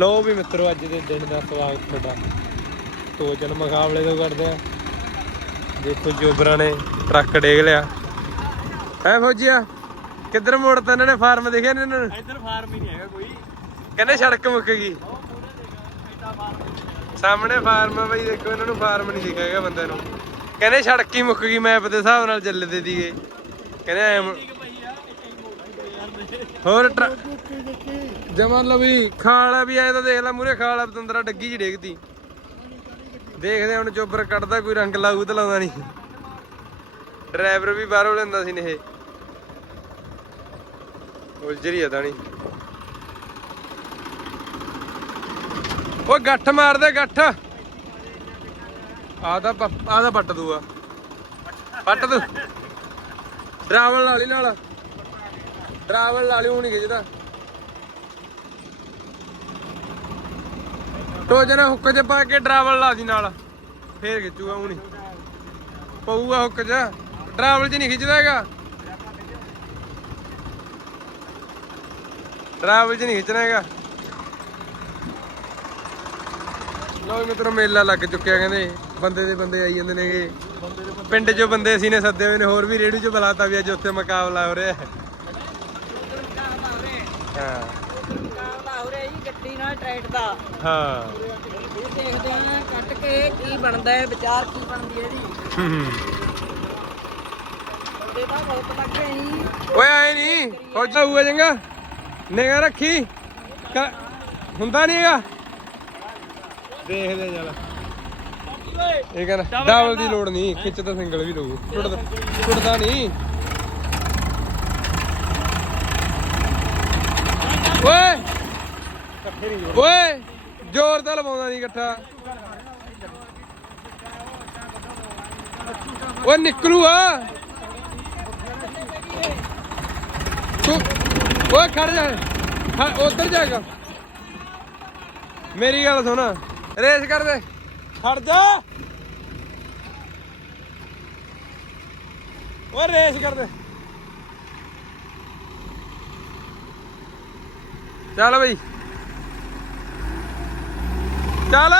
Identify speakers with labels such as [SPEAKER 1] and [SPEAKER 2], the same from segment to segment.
[SPEAKER 1] ਲੋ ਵੀ ਮਿੱਤਰੋ ਅੱਜ ਦੇ ਦਿਨ ਦਾ ਸਵਾਗਤ ਤੁਹਾਡਾ। ਟੋਜਨ ਮੁਕਾਬਲੇ ਤੋਂ ਕਰਦੇ ਆ। ਦੇਖੋ ਜੋਬਰਾਂ ਨੇ ਟਰੱਕ ਡੇਗ ਲਿਆ। ਹੈ ਫੌਜੀਆ ਕਿੱਧਰ ਮੋੜਤਾ ਇਹਨਾਂ ਨੇ? ਫਾਰਮ ਦੇਖਿਆ ਇਹਨਾਂ ਨੇ?
[SPEAKER 2] ਇੱਧਰ ਫਾਰਮ ਹੀ ਨਹੀਂ ਹੈਗਾ ਕੋਈ।
[SPEAKER 1] ਕਹਿੰਦੇ ਸੜਕ ਮੁੱਕ ਗਈ। ਸਾਹਮਣੇ ਫਾਰਮ ਆ ਬਈ ਦੇਖੋ ਇਹਨਾਂ ਨੂੰ ਫਾਰਮ ਨਹੀਂ ਦਿਖਿਆ ਹੈਗਾ ਬੰਦੇ ਨੂੰ। ਕਹਿੰਦੇ ਸੜਕ ਹੀ ਮੁੱਕ ਗਈ ਮੈਪ ਦੇ ਹਿਸਾਬ ਨਾਲ ਚੱਲਦੇ ਦੀਏ। ਕਹਿੰਦੇ ਐ ਹੋਰ ਟਰ- ਜਮਾਂ ਲਓ ਵੀ ਖਾਲ ਤਾਂ ਦੇਖ ਲੈ ਮੂਰੇ ਖਾਲ ਬਤੰਦਰਾ ਡੱਗੀ ਜੀ ਡੇਗਦੀ। ਦੇਖਦੇ ਹੁਣ ਚੋਬਰ ਕੱਢਦਾ ਕੋਈ ਰੰਗ ਲਾਊ ਤਾਂ ਲਾਉਂਦਾ ਨਹੀਂ। ਡਰਾਈਵਰ ਵੀ ਬਾਹਰੋਂ ਲੈਂਦਾ ਸੀ ਨੇ ਇਹ। ਉਲਝਰੀ ਆ ਤਾਣੀ ਓਏ ਗੱਠ ਮਾਰਦੇ ਗੱਠ। ਆਦਾ ਆਦਾ ਪੱਟ ਦੂਆ। ਪੱਟ ਦੂ। ਡਰਾਵਲ ਲਾ ਨਾਲ। ਡਰਾਵਲ ਲਾ ਲਈ ਹੁਣ ਨਹੀਂ ਖਿੱਚਦਾ। ਟੋਜਨ ਹੁੱਕ 'ਚ ਪਾ ਕੇ ਡਰਾਵਲ ਲਾ ਦੀ ਨਾਲ। ਫੇਰ ਖਿੱਚੂਗਾ ਹੁਣ ਪਊਗਾ ਹੁੱਕ 'ਚ। ਡਰਾਵਲ 'ਚ ਨਹੀਂ ਖਿੱਚਦਾ ਹੈਗਾ। ਡਰਾਵਲ 'ਚ ਨਹੀਂ ਖਿੱਚਣਾ ਹੈਗਾ। ਲੋ ਮਿੱਤਰੋ, ਮੇਲਾ ਲੱਗ ਚੁੱਕਿਆ ਕਹਿੰਦੇ। ਬੰਦੇ ਦੇ ਬੰਦੇ ਆਈ ਜਾਂਦੇ ਨੇਗੇ। ਪਿੰਡ 'ਚੋਂ ਬੰਦੇ ਸੀ ਨੇ ਸੱਦੇ ਹੋਏ ਨੇ। ਹੋਰ ਵੀ ਰੇੜੂ 'ਚ ਬੁਲਾਤਾ ਵੀ ਅੱਜ ਉੱਥੇ ਮੁਕਾਬਲਾ ਹੋ ਰਿਹਾ। ਹੈ। ਹਾਂ
[SPEAKER 3] ਮੁਕਾਬਲਾ ਹੋ ਰਿਹਾ ਜੀ ਗੱਡੀ ਨਾਲ ਟਰੈਕਟ ਦਾ।
[SPEAKER 1] ਹਾਂ।
[SPEAKER 3] ਇਹ ਦੇਖਦੇ ਆ ਕੱਟ ਕੇ ਕੀ ਬਣਦਾ ਹੈ ਵਿਚਾਰ ਕੀ ਬਣਦੀ ਹੈ ਜੀ।
[SPEAKER 1] ਹੂੰ।
[SPEAKER 3] ਬੰਦੇ ਤਾਂ ਬਹੁਤ ਲੱਗੇ ਜੀ।
[SPEAKER 1] ਓਏ ਆਏ ਨਹੀਂ ਫੌਜਾ ਹੋਊਗਾ ਚੰਗਾ। ਨਿਗਾ ਰੱਖੀ। ਹੁੰਦਾ ਨਹੀਂ ਹੈਗਾ। ਦੇਖਦੇ ਚੱਲ। ਇਹ ਕਹਿੰਦਾ ਡਬਲ ਦੀ ਲੋੜ ਨਹੀਂ ਖਿੱਚ ਤਾਂ ਸਿੰਗਲ ਵੀ ਲਊ। ਟੁੱਟਦਾ ਟੁੱਟਦਾ ਨਹੀਂ ਓਏ। ਓਏ, ਜ਼ੋਰ ਤਾਂ ਲਵਾਉਂਦਾ ਨਹੀਂ ਇਕੱਠਾ। ਓਏ, ਨਿਕਲੂ ਆ। ਤੂੰ, ਓਏ, ਖੜ ਜਾ। ਹਾਂ ਉਧਰ ਜਾਏਗਾ ਮੇਰੀ ਗੱਲ ਸੁਣ, ਰੇਸ ਕਰ ਦੇ। ਖੜ ਜਾ। ਓਏ, ਰੇਸ ਕਰ ਦੇ। ਚੱਲ ਬਈ। ਚੱਲ।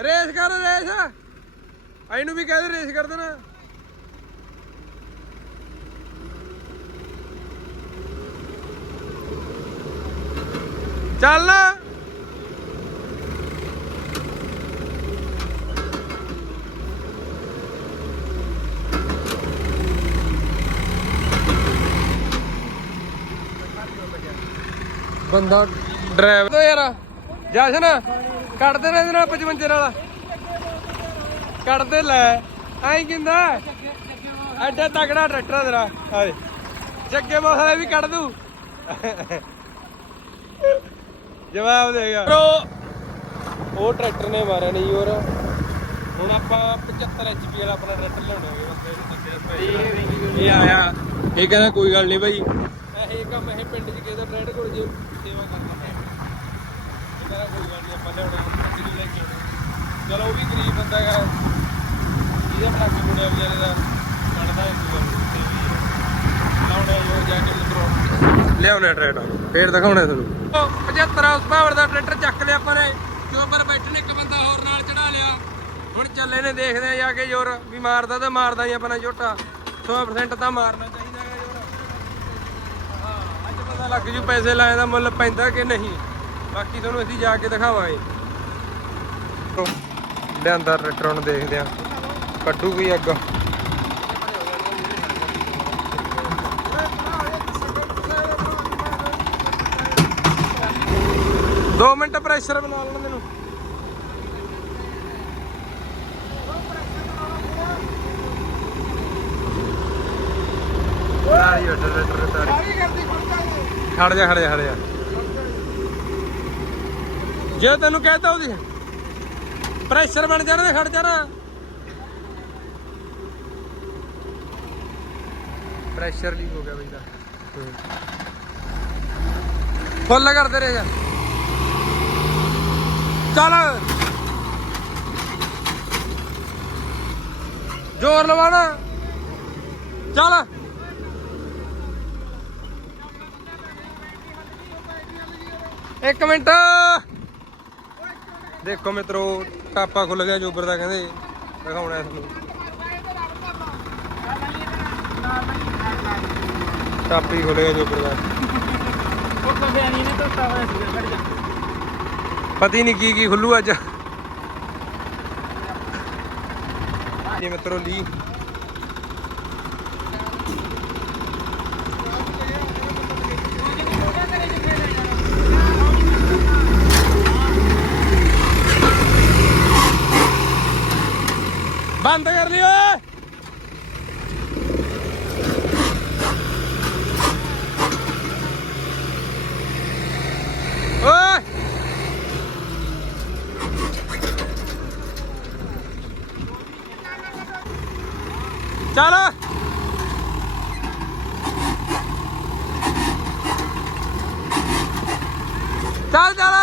[SPEAKER 1] ਰੇਸ ਕਰ ਰੇਸ। ਇਹਨੂੰ ਵੀ ਕਹਿ ਦੇ ਰੇਸ ਕਰ ਦੇਣਾ। ਚੱਲ। ਬੰਦਾ ਡਰਾਈਵਰ ਤੋਂ ਯਾਰ। ਜਸ਼ਨ ਕੱਢ ਦੇ ਨਾ ਇਹਦੇ ਨਾਲ 55 ਵਾਲਾ ਕੱਢ ਦੇ ਲੈ। ਐਂ ਕਿੰਦਾ ਐਡਾ ਤਗੜਾ ਟਰੈਕਟਰ ਤੇਰਾ। ਆਏ ਜੱਗੇ ਮੋਹਲੇ ਵੀ ਕੱਢ ਦੂ। ਜਵਾਬ ਦੇਗਾ ਉਹ ਟਰੈਕਟਰ ਨੇ ਮਾਰਿਆ ਨਹੀਂ ਹੋਰ। ਹੁਣ ਆਪਾਂ 75 ਐਚਪੀ ਵਾਲਾ ਆਪਣਾ ਟਰੈਕਟਰ ਲਿਆਉਣਾ ਇਹ ਆਇਆ। ਇਹ ਕਹਿੰਦਾ ਕੋਈ ਗੱਲ ਨਹੀਂ ਭਾਈ ਇਹ ਕੰਮ ਇਹ ਪਿੰਡ 'ਚ ਕਿਸੇ ਦਾ ਟਰੈਕਟਰ ਕੋਲ ਜੇ ਸੇਵਾ ਕਰਨਾ ਹੈ ਇਹ ਕਹਿੰਦਾ ਲੈ ਕੇ ਆਉਣਾ ਚਲੋ ਉਹ ਵੀ ਗਰੀਬ ਬੰਦਾ ਹੈਗਾ। ਇਹਦਾ ਟਰੱਕ ਮੁੰਡਿਆ ਵਿਚਾਰੇ ਦਾ ਕੱਢਦਾ ਹੈ ਕੋਈ ਗੱਲ ਨਹੀਂ। ਲਾਉਣਾ ਜਾ ਕੇ ਮਿੱਤਰੋ ਲਿਆਉਣਾ ਟਰੈਕਟਰ ਫੇਰ ਦਿਖਾਉਣਾ ਤੁਹਾਨੂੰ। 75 ਹਾਊਸ ਪਾਵਰ ਦਾ ਟਰੈਕਟਰ ਚੱਕ ਲਿਆ ਆਪਾਂ ਨੇ। ਪਰ ਬੈਠਣੇ ਇੱਕ ਬੰਦਾ ਹੋਰ ਨਾਲ ਚੜਾ ਲਿਆ। ਹੁਣ ਚੱਲੇ ਨੇ ਦੇਖਦੇ ਆ ਜਾ ਕੇ ਜ਼ੋਰ। ਵੀ ਮਾਰਦਾ ਤਾਂ ਮਾਰਦਾ ਹੀ ਆਪਣਾ ਝੋਟਾ 100% ਤਾਂ ਮਾਰਨਾ ਚਾਹੀਦਾ ਹੈ ਜ਼ੋਰ। ਹਾਂ ਅੱਜ ਪਤਾ ਲੱਗ ਜੂ ਪੈਸੇ ਲਾਏ ਦਾ ਮੁੱਲ ਪੈਂਦਾ ਕਿ ਨਹੀਂ। ਬਾਕੀ ਤੁਹਾਨੂੰ ਅਸੀਂ ਜਾ ਕੇ ਦਿਖਾਵਾਂਗੇ। ਲਿਆਂਦਾ ਟਰੈਕਟਰ ਨੂੰ ਦੇਖਦੇ ਆ ਕੱਢੂ ਕੋਈ ਅੱਗ। ਦੋ ਮਿੰਟ ਪ੍ਰੈਸ਼ਰ ਬਣਾ ਲੈਣ ਮੈਨੂੰ। ਯਾਰੀ ਉੱਡ ਟਰੈਕਟਰ ਤਾੜੀ ਖੜ ਜਾ ਖੜ ਜਾ ਖੜ ਜਾ। ਜੇ ਤੈਨੂੰ ਕਹਿਤਾ ਉਹਦੀ ਪ੍ਰੈਸ਼ਰ ਬਣ ਜਾਣਾ ਖੜ ਜਾਣਾ। ਪ੍ਰੈਸ਼ਰ ਲੀਕ ਹੋ ਗਿਆ ਬਈ ਦਾ। ਫੁੱਲ ਕਰਦੇ ਰਹੇ ਯਾਰ ਚੱਲ। ਜ਼ੋਰ ਲਵਾਣਾ ਚੱਲ। ਇੱਕ ਮਿੰਟ। ਦੇਖੋ ਮਿੱਤਰੋ, ਟਾਪਾ ਖੁੱਲ ਗਿਆ, ਜੋਬਰ ਦਾ ਕਹਿੰਦੇ, ਦਿਖਾਉਣਾ ਤੁਹਾਨੂੰ। ਟਾਪੀ ਖੁੱਲ ਗਿਆ, ਜੋਬਰ ਦਾ।
[SPEAKER 3] ਪਤੀ ਕਦੇ ਨਹੀਂ
[SPEAKER 1] ਕੀ ਕੀ ਖੁੱਲੂ ਅੱਜ। ਜੀ ਮਿੱਤਰੋ, ਲੀ। ਬੰਦ ਕਰ ਲਈ ਓਏ ਚੱਲ ਚੱਲ ਚੱਲ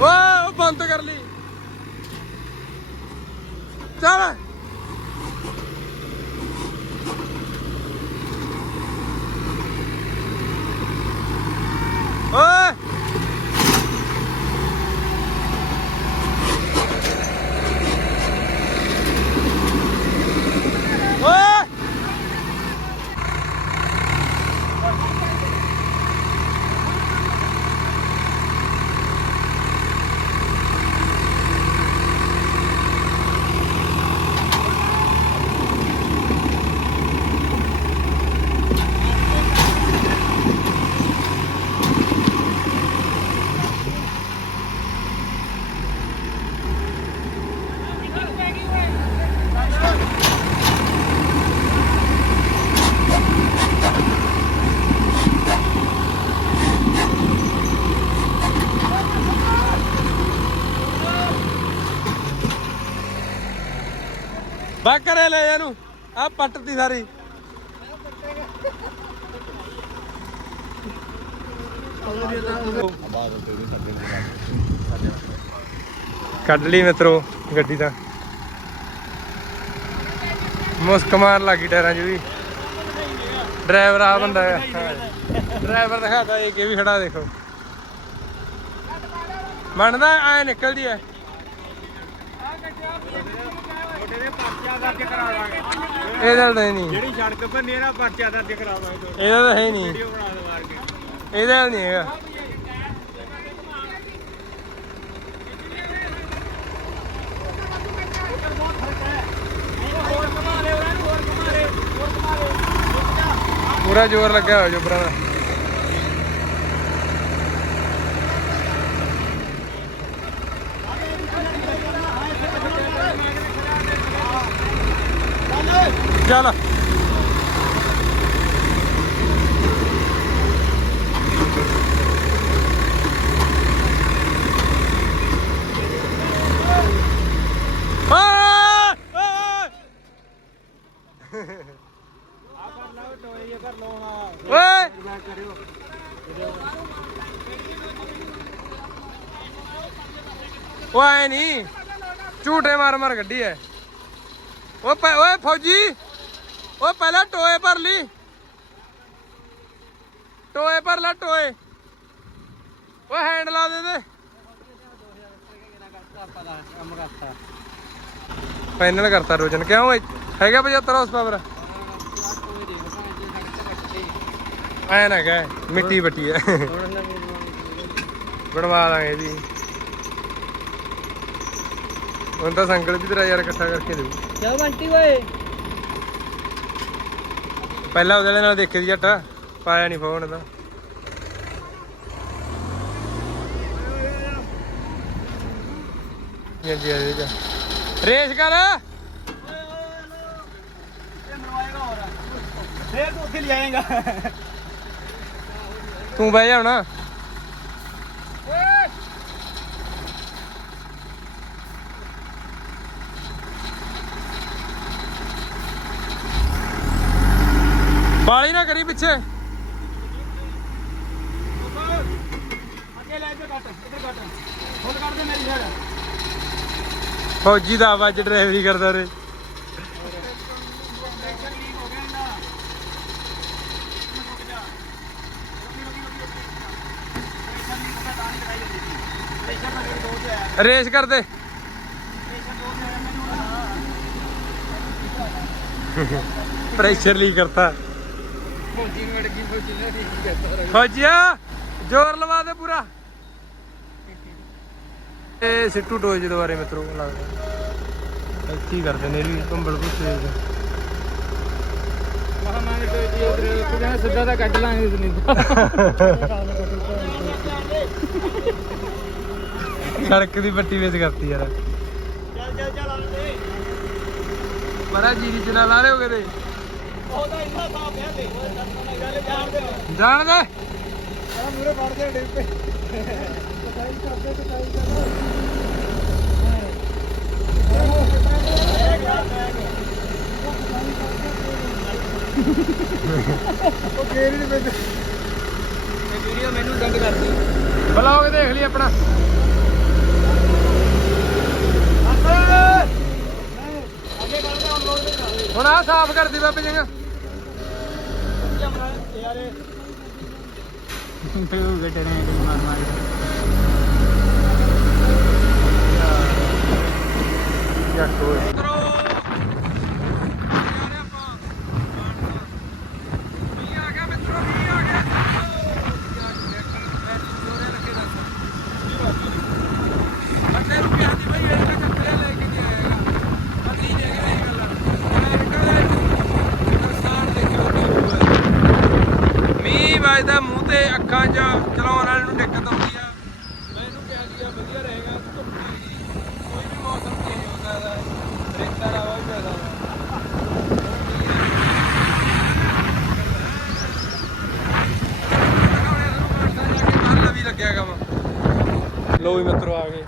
[SPEAKER 1] ਓਏ ਉਹ ਬੰਦ ਕਰ ਲਈ ਚੱਲ ਓਏ ਓਏ ਬਾ ਕਰੇ ਲੈ ਇਹਨੂੰ। ਆ ਪੱਟਤੀ ਸਾਰੀ। ਕੱਢ ਲਈ ਮਿੱਤਰੋ ਗੱਡੀ ਦਾ ਮੁਸਕ ਮਾਰ ਲੱਗੀ ਟਾਇਰਾਂ 'ਚ ਵੀ। ਡਰਾਈਵਰ ਆ ਬੰਦਾ ਹੈ ਡਰਾਈਵਰ ਦਿਖਾਤਾ ਇਹ ਕਿ ਵੀ ਖੜਾ ਦੇਖੋ। ਮੰਨਦਾ ਐ ਨਿਕਲਦੀ ਐ। ਇਹ ਤਾਂ ਨਹੀਂ।
[SPEAKER 2] ਜਿਹੜੀ ਸੜਕ ਬੰਨੇ ਨਾ ਪਰਚਾ ਦਰਜ ਕਰਾਵਾਂਗੇ।
[SPEAKER 1] ਇਹਦਾ ਤਾਂ ਹੈ ਨਹੀਂ।
[SPEAKER 2] ਵੀਡੀਓ ਬਣਾ ਦੇ ਮਾਰ ਕੇ
[SPEAKER 1] ਇਹਦਾ ਨਹੀਂ ਹੈਗਾ। ਪੂਰਾ ਜ਼ੋਰ ਲੱਗਿਆ ਹੋਇਆ ਜੋਬਰਾਂ ਦਾ ਚੱਲ ਓਏ ਓਏ ਓਏ ਓਏ ਨਹੀਂ ਝੂਟੇ ਮਾਰ ਮਾਰ ਗੱਡੀ ਐ। ਓਏ ਓਏ ਫੌਜੀ। ਓਏ ਪਹਿਲਾਂ ਟੋਏ ਭਰ ਲਈ। ਟੋਏ ਭਰ ਲੈ ਟੋਏ। ਓਏ ਹੈਂਡ ਲਾ ਦੇ ਦੇ। ਫਾਈਨਲ ਕਰਤਾ ਰੋਜਨ ਕਿਉਂ ਹੈਗਾ 75 ਹਾਰਸ ਪਾਵਰ ਐ ਨਾ ਕਹਿ ਮਿੱਟੀ ਬੱਟੀ ਐ ਬਣਵਾ ਲਾਂਗੇ ਜੀ। ਹੁਣ ਤਾਂ ਸੰਗਲ ਵੀ ਤੇਰਾ ਯਾਰ ਇਕੱਠਾ ਕਰਕੇ ਦੇਊ।
[SPEAKER 3] ਚੱਲ ਬੰਟੀ ਓਏ।
[SPEAKER 1] ਪਹਿਲਾਂ ਉਹਦੇ ਨਾਲ ਦੇਖੇ ਸੀ ਜੱਟ ਪਾਇਆ ਨਹੀਂ ਫੋਨ ਦਾ ਜੀ ਜੀ ਜੀ। ਰੇਸ ਕਰ।
[SPEAKER 2] ਫੇਰ ਤੂੰ ਉੱਥੇ ਲਿਆਏਗਾ।
[SPEAKER 1] ਤੂੰ ਬਹਿ ਜਾ ਹੁਣ। ਬਾਲੀ ਨਾ ਕਰੀ ਪਿੱਛੇ। ਫੌਜੀ ਦਾ ਆਵਾਜ਼ ਡਰਾਈਵਰੀ ਕਰਦਾ ਰੇ
[SPEAKER 2] ਕੰਪਰੈਸ਼ਰ ਲੀਕ ਹੋ ਗਿਆ ਇਹਦਾ ਰੁਕ ਜਾ ਰੁਕੀ ਰੁਕੀ ਰੁਕੀ ਕੰਪਰੈਸ਼ਰ ਲੀਕ ਹੋ ਗਿਆ ਤਾਂ ਨਹੀਂ ਦਿਖਾਈ ਦਿੰਦੀ ਸੀ ਪ੍ਰੈਸ਼ਰ ਤਾਂ ਮੇਰੇ ਦੋ ਤੇ ਆਇਆ
[SPEAKER 1] ਰੇਸ ਕਰਦੇ
[SPEAKER 2] ਪ੍ਰੈਸ਼ਰ
[SPEAKER 1] ਲਈ ਕਰਤਾ।
[SPEAKER 3] ਫੌਜੀ ਨੂੰ ਅੜ ਗਈ ਫੌਜੀ ਨੇ ਠੀਕ ਕਰਤਾ
[SPEAKER 1] ਫੌਜੀਆ ਜ਼ੋਰ ਲਵਾ ਦੇ ਪੂਰਾ। ਇਹ ਸਿੱਟੂ ਟੋਜ ਦੁਆਰੇ ਮਿੱਤਰੋ ਲੱਗਦਾ। ਹੀ ਕਰਦੇ ਨੇ ਵੀ ਕੰਬਲ ਪੁੱਛੇ
[SPEAKER 3] ਮਹਾਮਾਨ ਟੋਈ ਦੀ ਉਧਰ ਕਹਿੰਦਾ ਸਿੱਧਾ ਤਾਂ ਕੱਢ ਲਾਂਗੇ ਇਸ
[SPEAKER 1] ਸੜਕ ਦੀ ਪੱਟੀ ਵਿੱਚ ਕਰਤੀ ਯਾਰ।
[SPEAKER 2] ਚੱਲ ਚੱਲ ਚੱਲ ਆਣ ਦੇ।
[SPEAKER 1] ਮਰਾ ਜੀਰੀ ਚ ਨਾ ਲਾ ਰਹੇ ਹੋ ਕਦੇ
[SPEAKER 2] ਉਹਦਾ ਇੰਨਾ ਸਾਫ਼ ਹੈ ਤੇ ਚੱਲ ਜਾਣ ਦੇ
[SPEAKER 1] ਜਾਣ ਦੇ।
[SPEAKER 2] ਆ ਮੂਰੇ ਵੜ ਦੇ ਡਿੱਗ ਪੇ ਕਟਾਈ ਕਰਦੇ ਕਟਾਈ ਕਰਦੇ। ਉਹ ਗੇਰ ਨਹੀਂ ਪੈਂਦੇ।
[SPEAKER 3] ਇਹ ਵੀਡੀਓ ਮੈਨੂੰ ਦੰਦ ਕਰਦੀ
[SPEAKER 1] ਬਲੌਗ ਦੇਖ ਲਈ ਆਪਣਾ
[SPEAKER 2] ਅੱਗੇ ਕਰਦੇ ਹੁਣ ਲੋਡ ਦੇ ਕਰਾ
[SPEAKER 1] ਹੁਣ ਆ ਸਾਫ਼ ਕਰਦੀ ਬਾਬੇ ਜੰਗਾ
[SPEAKER 2] ਦੇ
[SPEAKER 3] ਗੱਡੇ ਨੇ ਮਾਰ ਮਾਰ
[SPEAKER 1] ਜੱਟ ਹੋਏ ਵੱਜਦਾ ਮੂੰਹ ਤੇ ਅੱਖਾਂ 'ਚ ਚਲਾਉਣ ਵਾਲੇ ਨੂੰ ਦਿੱਕਤ ਆਉਂਦੀ ਆ। ਮੈਨੂੰ ਕਿਹਾ ਸੀਗਾ ਵਧੀਆ ਰਹੇਗਾ, ਧੁੱਪ ਕੋਈ ਵੀ ਮੌਸਮ ਚੇਂਜ ਹੁੰਦਾ ਹੈ ਰੇਤਾ ਦਾ ਵੀ। ਪੈਦਾ ਲੋ ਵੀ ਮਿੱਤਰੋ ਆ ਗਏ।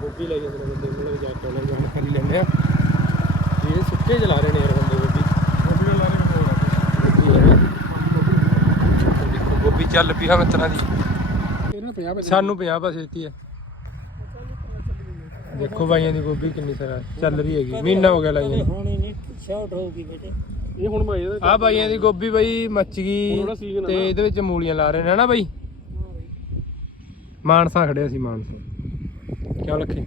[SPEAKER 1] ਗੋਭੀ ਲੈ ਕੇ ਆਪਣੇ ਬੰਦੇ ਕੋਲ ਜਾ ਕੇ ਉਹਨਾਂ ਨੂੰ ਜਾਣਕਾਰੀ ਲੈਂਦੇ ਆ। ਇਹ ਸੁੱਕੇ ਚਲਾ ਰਹੇ ਨੇ ਯਾਰ ਬੰਦੇ ਗੋਭੀ ਗੋਭੀ ਲਾ ਰਹੇ ਨੇ ਦੇਖੋ ਗੋਭੀ ਚੱਲ ਪਈ ਆ ਮਿੱਤਰਾਂ ਦੀ।
[SPEAKER 2] ਇਹਨਾਂ 50
[SPEAKER 1] ਸਾਨੂੰ 50 ਪੈਸੇ ਦਿੱਤੀ ਹੈ ਦੇਖੋ ਬਾਈਆਂ ਦੀ ਗੋਭੀ ਕਿੰਨੀ ਸਾਰਾ ਚੱਲ ਰਹੀ ਹੈਗੀ ਮਹੀਨਾ ਹੋ ਗਿਆ ਲਾਈਆਂ ਨੂੰ।
[SPEAKER 3] ਹੋਣੀ ਨਹੀਂ ਸ਼ਾਰਟ ਹੋਊਗੀ ਬੇਟੇ।
[SPEAKER 2] ਇਹ ਹੁਣ ਮੈਂ ਇਹਦਾ
[SPEAKER 1] ਆਹ ਬਾਈਆਂ ਦੀ ਗੋਭੀ ਬਈ ਮੱਚ ਗਈ
[SPEAKER 2] season ਆ
[SPEAKER 1] ਤੇ
[SPEAKER 2] ਨਾ।
[SPEAKER 1] ਇਹਦੇ ਵਿੱਚ ਮੂਲੀਆਂ ਲਾ ਰਹੇ ਨੇ ਹਨਾ ਬਾਈ? ਮਾਨਸਾ ਖੜੇ ਅਸੀਂ ਮਾਨਸਾ। ਕਿਉਂ ਲੱਖੇ।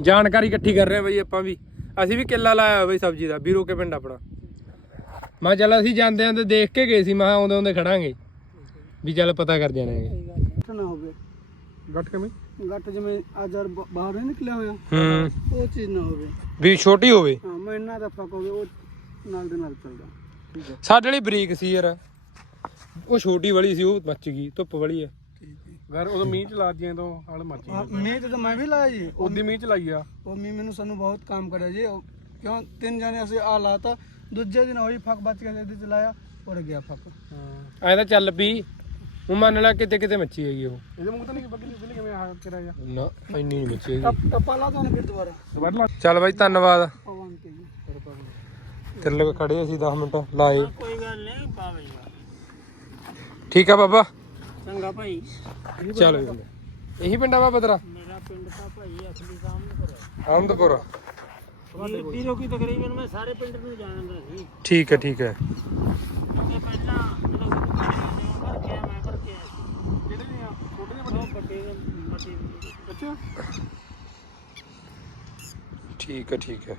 [SPEAKER 1] ਜਾਣਕਾਰੀ ਇਕੱਠੀ ਕਰ ਰਹੇ ਆ ਬਈ ਆਪਾਂ ਵੀ। ਅਸੀਂ ਵੀ ਕਿੱਲਾ ਲਾਇਆ ਹੋਇਆ ਬਈ ਸਬਜ਼ੀ ਦਾ ਵੀਰੋ ਕੇ ਪਿੰਡ ਆਪਣਾ। ਮੈਂ ਚੱਲ ਅਸੀਂ ਜਾਂਦੇ ਆਂ ਤੇ ਦੇਖ ਕੇ ਗਏ ਸੀ ਮੈਂ ਕਿਹਾ ਆਉਂਦੇ ਆਉਂਦੇ ਖੜਾਂਗੇ। ਵੀ ਚੱਲ ਪਤਾ ਕਰ ਜਾਣਾ ਹੈਗੇ।
[SPEAKER 2] ਨਾ ਹੋਵੇ। ਗੱਟ ਕਿਵੇਂ? ਗੱਟ ਜਿਵੇਂ ਆਜਰ ਬਾਹਰ ਨਹੀਂ ਨਿਕਲਿਆ ਹੋਇਆ।
[SPEAKER 1] ਹੂੰ।
[SPEAKER 2] ਉਹ ਚੀਜ਼ ਨਾ ਹੋਵੇ।
[SPEAKER 1] ਵੀ ਛੋਟੀ ਹੋਵੇ।
[SPEAKER 2] ਹਾਂ ਮਹੀਨਾ ਦਾ ਫ਼ਰਕ ਹੋਵੇ ਉਹ ਨਾਲ ਦੇ ਨਾਲ ਚੱਲਦਾ। ਠੀਕ ਹੈ।
[SPEAKER 1] ਸਾਡੇ ਵਾਲੀ ਬਰੀਕ ਸੀ ਯਾਰ। ਉਹ ਛੋਟੀ ਵਾਲੀ ਸੀ ਉਹ ਮੱਚ ਗਈ ਧੁੱਪ ਵਾਲੀ ਆ।
[SPEAKER 2] ਘਰ ਉਦੋਂ ਮੀਂਹ ਚ ਲਾ ਦੀਆਂ ਤੋਂ ਹਲ ਮੱਚ ਗਈ। ਮੀਂਹ ਤੇ ਤਾਂ ਮੈਂ ਵੀ ਲਾਇਆ ਜੀ। ਉਹਦੀ ਮੀਂਹ ਚ ਲਾਈ ਆ। ਉਹ ਮੀਂਹ ਮੈਨੂੰ ਸਾਨੂੰ ਬਹੁਤ ਕੰਮ ਕਰਿਆ ਜੀ। ਕਿਉਂ? ਤਿੰਨ ਜਣੇ ਅਸੀਂ ਆ ਲਾਤਾ। ਦੂਜੇ ਦਿਨ ਹੋਈ ਫੱਕ ਬਚ ਗਿਆ ਇਹਦੇ ਚ ਲਾਇਆ ਉੜ ਗਿਆ ਫੱਕ।
[SPEAKER 1] ਐਂ ਤਾਂ ਚੱਲ ਪਈ ਉਹ ਮੰਨ ਲੈ ਕਿਤੇ ਕਿਤੇ ਮੱਛੀ ਹੈਗੀ ਉਹ।
[SPEAKER 2] ਇਹਦੇ ਮੂੰਹ ਤਾਂ ਨਹੀਂ ਬੱਗੀ ਨਿਕਲੀ ਕਿਵੇਂ ਆ ਤੇਰਾ ਜਾ
[SPEAKER 1] ਨਾ ਇੰਨੀ ਨਹੀਂ ਮੱਛੀ ਹੈਗੀ।
[SPEAKER 2] ਟੱਪਾ ਲਾ ਦੋ ਫਿਰ ਦੁਬਾਰਾ। ਦੁਬਾਰਾ ਲਾ।
[SPEAKER 1] ਚੱਲ ਬਾਈ ਧੰਨਵਾਦ।
[SPEAKER 2] ਪਵਨ ਕੇ ਜੀ।
[SPEAKER 1] ਤੇਰੇ ਲਵੇ ਖੜੇ ਅਸੀਂ 10 ਮਿੰਟ ਲਾਏ।
[SPEAKER 3] ਕੋਈ ਗੱਲ ਨਹੀਂ ਪਾਵੇ
[SPEAKER 1] ਠੀਕ ਆ ਬਾਬਾ।
[SPEAKER 3] ਚੰਗਾ ਭਾਈ।
[SPEAKER 1] ਚੱਲ ਵੀ। ਇਹੀ ਪਿੰਡ ਆ ਬਾਬਾ ਤੇਰਾ?
[SPEAKER 3] ਮੇਰਾ ਪਿੰਡ ਤਾਂ ਭਾਈ ਅਸਲੀ ਸਾਹਮਣੇ ਪਰ
[SPEAKER 1] ਆਮਦਪੁਰ
[SPEAKER 3] ਵੀਰੋ ਕੀ ਤਕਰੀਬਨ ਮੈਂ ਸਾਰੇ ਪਿੰਡ ਨੂੰ ਜਾਣਦਾ ਸੀ।
[SPEAKER 1] ਠੀਕ ਹੈ ਠੀਕ ਹੈ
[SPEAKER 3] ਪਹਿਲਾਂ ਜਦੋਂ ਗੁਰੂ ਘਰ ਦੇ ਘਰ ਗਿਆ ਮੈਂ ਘਰ ਗਿਆ ਸੀ
[SPEAKER 2] ਕਿਹੜੇ ਨੇ ਆ ਛੋਟੇ ਨੇ
[SPEAKER 3] ਉਹ ਬੱਟੇ ਬੱਟੇ
[SPEAKER 2] ਅੱਛਾ।
[SPEAKER 1] ਠੀਕ ਹੈ ਠੀਕ ਹੈ।